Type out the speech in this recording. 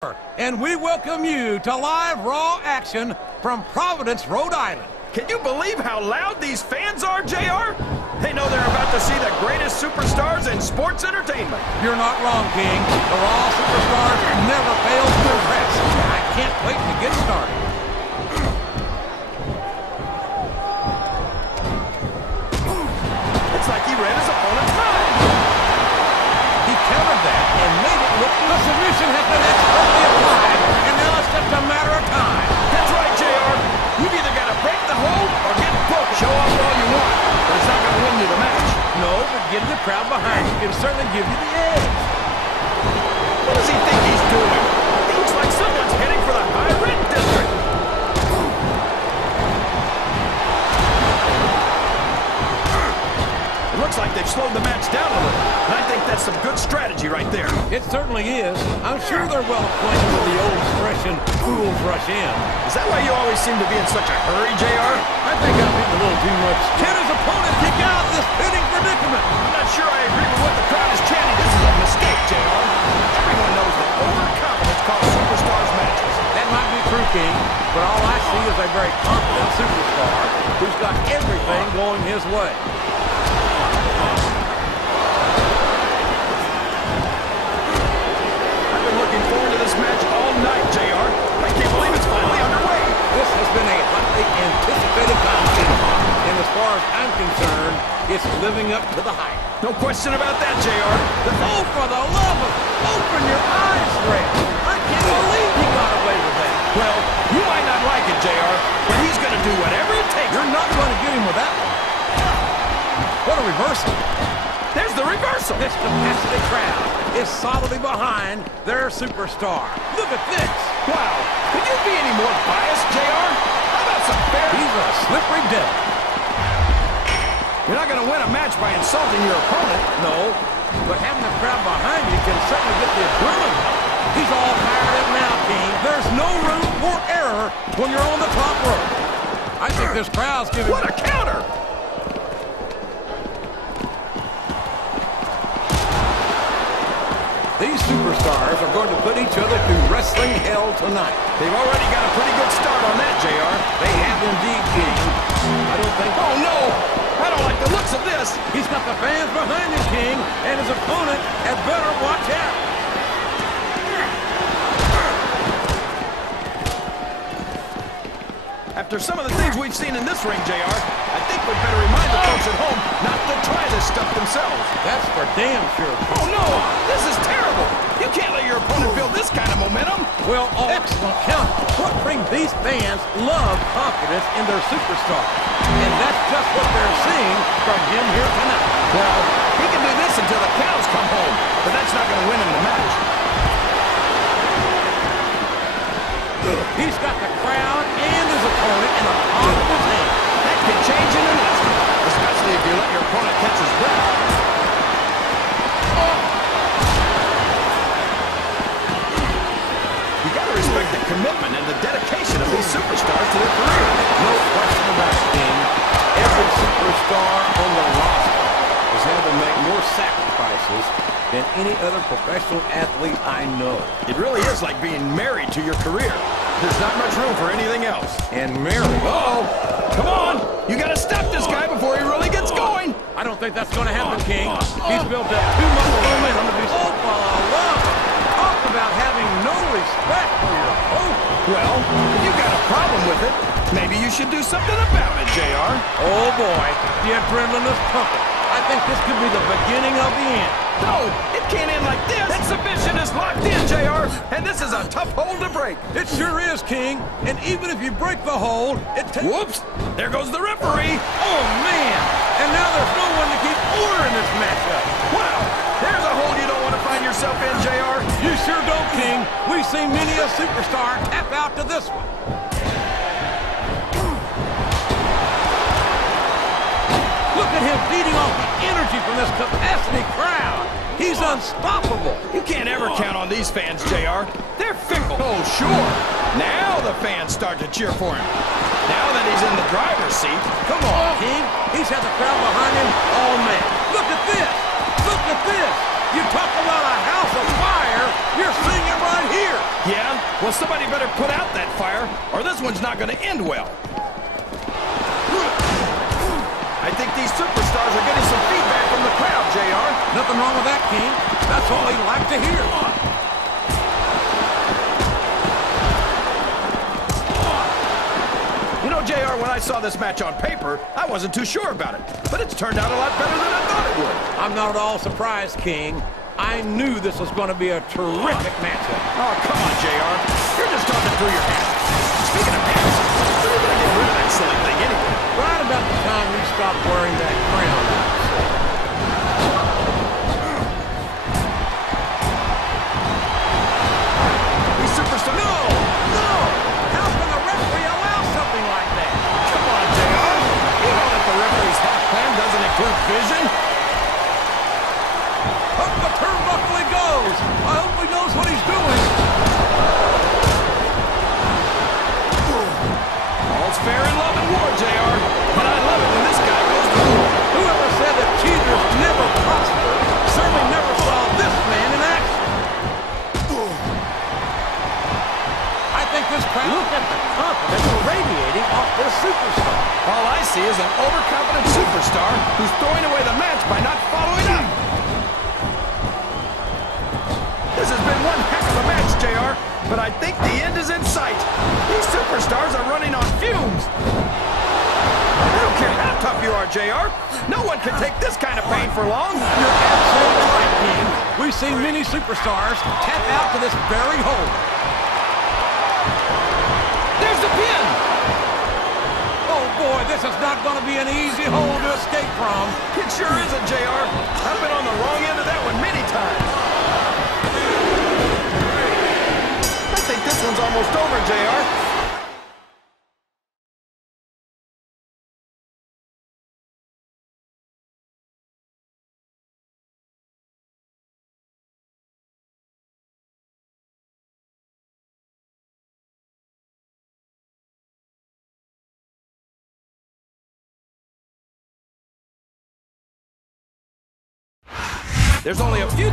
And we welcome you to live Raw action from Providence, Rhode Island. Can you believe how loud these fans are, JR? They know they're about to see the greatest superstars in sports entertainment. You're not wrong, King. The Raw superstars never fail to impress. I can't wait to get started. It's like he read his opponent's mind. He covered that and made it look. The submission has been expertly applied, and now it's just a matter of time. That's right, JR. You've either got to break the hold or get booked. Show off all you want, but it's not going to win you the match. No, but getting the crowd behind you can certainly give you the edge. What does he think he's doing? He looks like someone's heading for the high-rent district. It looks like they've slowed the match down a little, and I think that's some good strategy right there. It certainly is. I'm sure they're well acquainted with the old expression, fools rush in. Is that why you always seem to be in such a hurry, JR? I think I'm eating a little too much. Can his opponent kick out of this pitting predicament? I'm not sure I agree with what the crowd is chanting. This is a mistake, JR. Everyone knows that overconfidence costs superstars matches. That might be true, King, but all I see is a very confident superstar who's got everything going his way. I've been looking forward to this match all night, JR. I can't believe it's finally underway. This has been a hotly anticipated contest, and as far as I'm concerned, it's living up to the hype. No question about that, JR. Oh, for the love of... Open your eyes, Fred. I can't believe he got away with that. Well, you might not like it, JR, but he's going to do whatever it takes. You're not going to get him with that one. What a reversal. There's the reversal. This capacity crowd is solidly behind their superstar. Look at this. Wow. Could you be any more biased, JR? How about some fair... He's a slippery devil. You're not going to win a match by insulting your opponent. No, but having the crowd behind you can certainly get the adrenaline. He's all fired up now, King. There's no room for error when you're on the top rope. I think this crowd's giving... What a counter! These superstars are going to put each other through wrestling hell tonight. They've already got a pretty good start on that, JR. They have indeed, King. I don't think... Oh, no! I don't like the looks of this. He's got the fans behind him, King, and his opponent had better watch out. After some of the things we've seen in this ring, JR, I think we'd better remind the folks at home not to try this stuff themselves. That's for damn sure. Oh, no! This is terrible! You can't let your opponent build this kind of momentum. Well, excellent counter. What brings these fans love confidence in their superstar. And that's just what they're seeing from him here tonight. Well, he can do this until the cows come home, but that's not going to win him the match. He's got the crowd and his opponent in the palm of his hand. That can change in an instant, especially if you let your opponent catch his breath. You got to respect the commitment and the dedication of these superstars to their career. No question about it, King. Every superstar on the roster has had to make more sacrifices than any other professional athlete I know. It really is like being married to your career. There's not much room for anything else. And married. Uh-oh! Come on! You got to stop this guy before he really gets going! I don't think that's going to happen, King. He's built up too much momentum to be... Oh, for the love! Talk about having no respect for your opponent. Well, if you got a problem with it, maybe you should do something about it, JR. Oh, boy. The adrenaline is pumping. I think this could be the beginning of the end. No, it can't end like this. That submission is locked in, JR, and this is a tough hold to break. It sure is, King. And even if you break the hold, it takes... Whoops! There goes the referee. Oh, man! And now there's no one to keep order in this matchup. Wow! There's a hole you don't want to find yourself in, JR. You sure don't, King. We've seen many a superstar tap out to this one. Look at him feeding off the energy from this capacity crowd. He's unstoppable. You can't ever count on these fans, JR. They're fickle. Oh, sure. Now the fans start to cheer for him. Now that he's in the driver's seat. Come on, King. He's had the crowd behind him all match. Look at this. Look at this. You talk about a house of fire, you're seeing it right here. Yeah? Well, somebody better put out that fire, or this one's not going to end well. I think these superstars are getting some feedback from the crowd, JR. Nothing wrong with that, King. That's what we like to hear. You know, JR, when I saw this match on paper, I wasn't too sure about it. But it's turned out a lot better than I thought it would. I'm not at all surprised, King. I knew this was going to be a terrific matchup. Oh, come on, JR. You're just talking through your hat. Speaking of hats, when are you going to get rid of that silly thing anyway? Right about the time you stop wearing that crown. These superstars... No! No! How can the referee allow something like that? Come on, JR. You know that the referee's half plan doesn't include vision. Up the turnbuckle he goes. I hope he knows what he's doing. All's fair in love and war, JR. And I love it when this guy goes to war. Whoever said that cheaters never prosper certainly never saw this man in action. I think this crowd... Look at the confidence radiating off this superstar. All I see is an overconfident superstar who's throwing away the match by not following up. This has been one heck of a match, JR, but I think the end is in sight. These superstars are running on fumes. I don't care how tough you are, JR. No one can take this kind of pain for long. You're absolutely right, King. We've seen many superstars tap out to this very hold. There's the pin. Oh, boy, this is not going to be an easy hold to escape from. It sure isn't, JR. I've been on the wrong end of that one many times. I think this one's almost over, JR. There's only a few